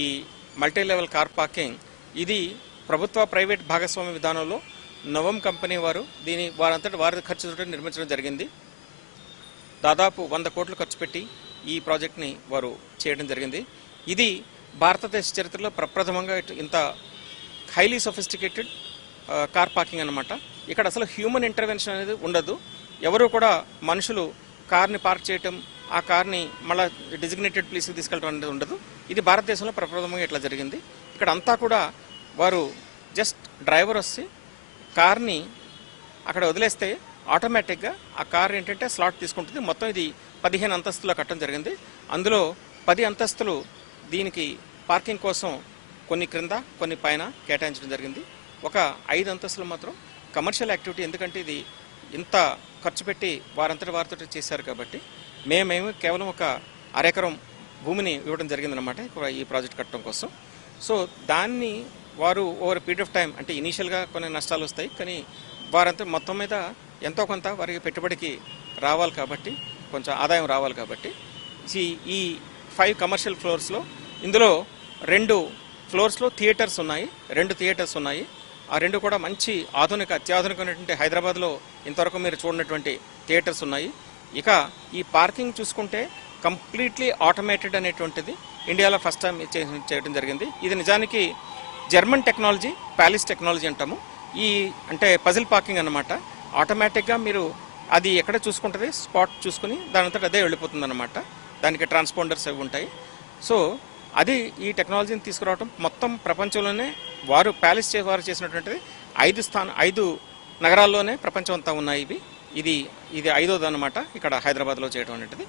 ఈ multi level car parking ఇది ప్రభుత్వ ప్రైవేట్ భాగస్వామ్య విధానంలో నవం కంపెనీ వారు వారంతటి వారి ఖర్చుతో నిర్మించడం జరిగింది. దాదాపు 100 కోట్లు ఖర్చు పెట్టి ఈ ప్రాజెక్ట్ని వారు చేయడం జరిగింది. ఇది భారతదేశ చరిత్రలో ప్రప్రథమంగా ఇంత హైలీ సొఫిస్టికేటెడ్ కార్ పార్కింగ్ అన్నమాట. ఇక్కడ అసలు హ్యూమన్ ఇంటర్వెన్షన్ అనేది ఉండదు. ఎవరు కూడా మనుషులు కార్ని పార్క్ చేయటం, ఆ కార్ని మళ్ళీ డిజిగ్నేటెడ్ ప్లేస్కి తీసుకెళ్ళడం అనేది ఉండదు. ఇది భారతదేశంలో ప్రప్రథమంగా ఇట్లా జరిగింది. ఇక్కడ అంతా కూడా వారు జస్ట్ డ్రైవర్ వచ్చి కార్ని అక్కడ వదిలేస్తే ఆటోమేటిక్గా ఆ కార్ ఏంటంటే స్లాట్ తీసుకుంటుంది. మొత్తం ఇది 15 అంతస్తులో కట్టడం జరిగింది. అందులో 10 అంతస్తులు దీనికి పార్కింగ్ కోసం, కొన్ని క్రింద కొన్ని పైన కేటాయించడం జరిగింది. ఒక 5 అంతస్తులు మాత్రం కమర్షియల్ యాక్టివిటీ, ఎందుకంటే ఇది ఇంత ఖర్చు పెట్టి వారితో చేశారు కాబట్టి మేము కేవలం ఒక అరెకరం భూమిని ఇవ్వడం జరిగిందనమాట ఈ ప్రాజెక్ట్ కట్టడం కోసం. సో దాన్ని వారు ఓవర్ పీరియడ్ ఆఫ్ టైం, అంటే ఇనీషియల్గా కొన్ని నష్టాలు వస్తాయి, కానీ వారంతా మొత్తం మీద ఎంతో కొంత వారికి పెట్టుబడికి రావాలి కాబట్టి, కొంచెం ఆదాయం రావాలి కాబట్టి ఈ 5 కమర్షియల్ ఫ్లోర్స్లో ఇందులో 2 ఫ్లోర్స్లో థియేటర్స్ ఉన్నాయి. 2 థియేటర్స్ ఉన్నాయి. ఆ 2 కూడా మంచి అత్యాధునికమైనటువంటి హైదరాబాద్లో ఇంతవరకు మీరు చూడనటువంటి థియేటర్స్ ఉన్నాయి. ఇక ఈ పార్కింగ్ చూసుకుంటే కంప్లీట్లీ ఆటోమేటెడ్ అనేటువంటిది ఇండియాలో ఫస్ట్ టైం చేయడం జరిగింది. ఇది నిజానికి జర్మన్ టెక్నాలజీ, ప్యాలిస్ టెక్నాలజీ అంటాము. అంటే పజిల్ పార్కింగ్ అన్నమాట. ఆటోమేటిక్గా మీరు అది ఎక్కడ చూసుకుంటుంది, స్పాట్ చూసుకుని దానంతట అదే వెళ్ళిపోతుంది అన్నమాట. దానికి ట్రాన్స్పాండర్స్ అవి ఉంటాయి. సో అది ఈ టెక్నాలజీని తీసుకురావడం మొత్తం ప్రపంచంలోనే వారు ప్యాలిస్ వారు చేసినటువంటిది 5 నగరాల్లోనే ప్రపంచం అంతా ఉన్నాయి. ఇది 5వది అన్నమాట ఇక్కడ హైదరాబాద్లో చేయడం అనేది.